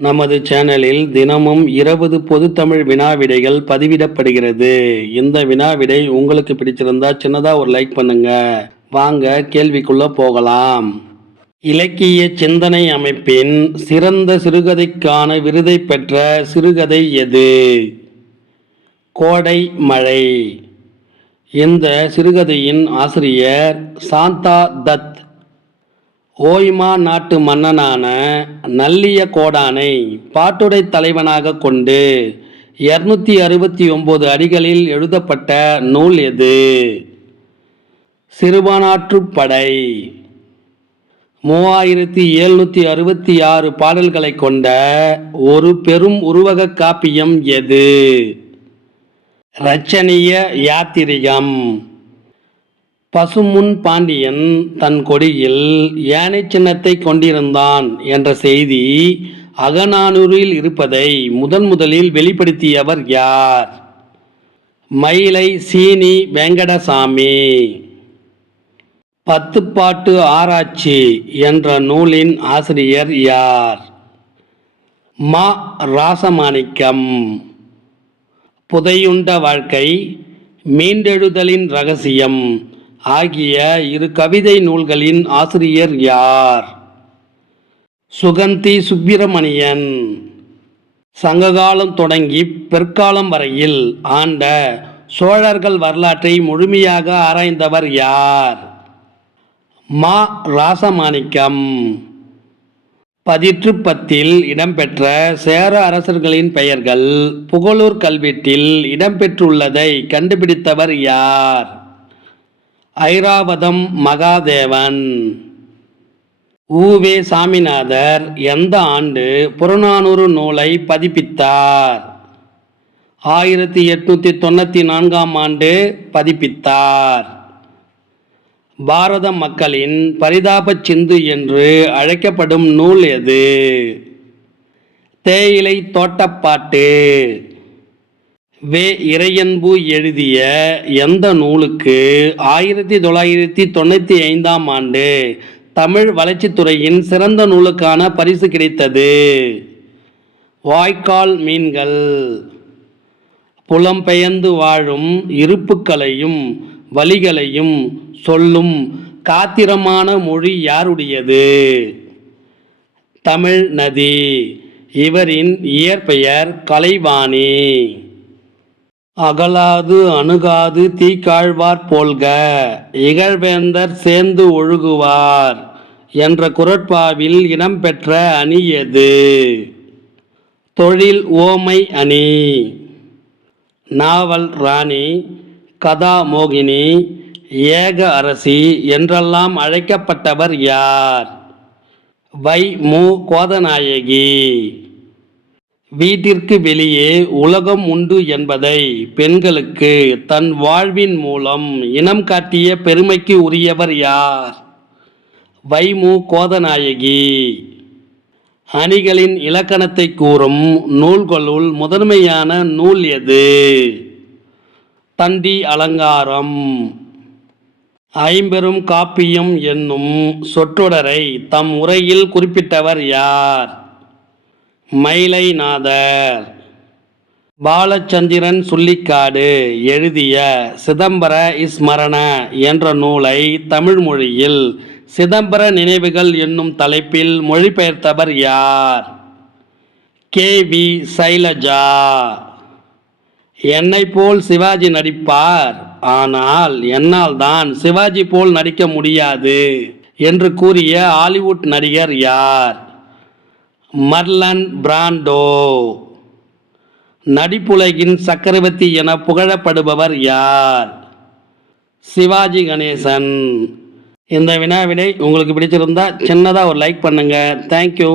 நமது சேனலில் தினமும் 20 பொதுத்தமிழ் வினாவிடைகள் பதிவிடப்படுகிறது. இந்த வினாவிடை உங்களுக்கு பிடிச்சிருந்தா சின்னதா ஒரு லைக் பண்ணுங்க. வாங்க கேள்விக்குள்ள போகலாம். இலக்கிய சிந்தனை அமைப்பின் சிறந்த சிறுகதைக்கான விருதை பெற்ற சிறுகதை எது? கோடை மழை. இந்த சிறுகதையின் ஆசிரியர் சாந்தா தத். ஓய்மா நாட்டு மன்னனான நல்லிய கோடானை பாட்டுடை தலைவனாக கொண்டு 269 அடிகளில் எழுதப்பட்ட நூல் எது? சிறுபானாற்றுப்படை. 3766 பாடல்களை கொண்ட ஒரு பெரும் உருவக காப்பியம் எது? இரட்சணிய யாத்திரிகம். பசுமுன் பாண்டியன் தன் கொடியில் யானை சின்னத்தை கொண்டிருந்தான் என்ற செய்தி அகநானூறில் இருப்பதை முதலில் வெளிப்படுத்தியவர் யார்? மயிலை சீனி வெங்கடசாமி. 10 பாட்டு ஆராய்ச்சி என்ற நூலின் ஆசிரியர் யார்? மா. ராசமாணிக்கம். புதையுண்ட வாழ்க்கை, மீண்டெழுதலின் ரகசியம் ஆகிய 2 கவிதை நூல்களின் ஆசிரியர் யார்? சுகந்தி சுப்பிரமணியன். சங்ககாலம் தொடங்கி பிற்காலம் வரையில் ஆண்ட சோழர்கள் வரலாற்றை முழுமையாக ஆராய்ந்தவர் யார்? மா. ராசமாணிக்கம். பதிற்றுப்பத்தில் இடம்பெற்ற சேர அரசர்களின் பெயர்கள் புகழூர் கல்வெட்டில் இடம்பெற்றுள்ளதை கண்டுபிடித்தவர் யார்? ஐராவதம் மகாதேவன். உ.வே. சாமிநாதர் எந்த ஆண்டு புறநானூறு நூலை பதிப்பித்தார்? 1894 ஆண்டு பதிப்பித்தார். பாரத மக்களின் பரிதாப சிந்து என்று அழைக்கப்படும் நூல் எது? தேயிலை தோட்டப்பாட்டு. வே. இறையன்பு எழுதிய எந்த நூலுக்கு 1995 ஆண்டு தமிழ் வளர்ச்சித்துறையின் சிறந்த நூலுக்கான பரிசு கிடைத்தது? வாய்க்கால் மீன்கள். புலம்பெயர்ந்து வாழும் இருப்புக்களையும் வழிகளையும் சொல்லும் காத்திரமான மொழி யாருடையது? தமிழ் நதி. இவரின் இயற்பெயர் கலைவாணி. அகலாது அணுகாது தீக்காழ்வார் போல்க இகழ்வேந்தர் சேர்ந்து ஒழுகுவார் என்ற குறட்பாவில் இடம்பெற்ற அணி எது? தொழில் ஓமை அணி. நாவல் ராணி, கதா மோகினி, ஏக அரசி என்றெல்லாம் அழைக்கப்பட்டவர் யார்? வை. மு. கோதநாயகி. வீட்டிற்கு வெளியே உலகம் உண்டு என்பதை பெண்களுக்கு தன் வாழ்வின் மூலம் இனம் காட்டிய பெருமைக்கு உரியவர் யார்? வை. மு. கோதநாயகி. அணிகளின் இலக்கணத்தை கூறும் நூல்களுள் முதன்மையான நூல் எது? தண்டி அலங்காரம். ஐம்பெரும் காப்பியம் என்னும் சொற்றொடரை தம் உரையில் குறிப்பிட்டவர் யார்? மயிலைநாதர். பாலச்சந்திரன் சுள்ளிக்காடு எழுதிய சிதம்பர ஸ்மரண என்ற நூலை தமிழ் மொழியில் சிதம்பர நினைவுகள் என்னும் தலைப்பில் மொழிபெயர்த்தவர் யார்? கே. வி. சைலஜா. என்னை போல் சிவாஜி நடிப்பார், ஆனால் என்னால் தான் சிவாஜி போல் நடிக்க முடியாது என்று கூறிய ஹாலிவுட் நடிகர் யார்? Marlon Brando. நடிப்புலகின் சக்கரவர்த்தி என புகழப்படுபவர் யார்? சிவாஜி கணேசன். இந்த வினாவிடை உங்களுக்கு பிடிச்சிருந்தா சின்னதாக ஒரு லைக் பண்ணுங்க. தேங்க்யூ.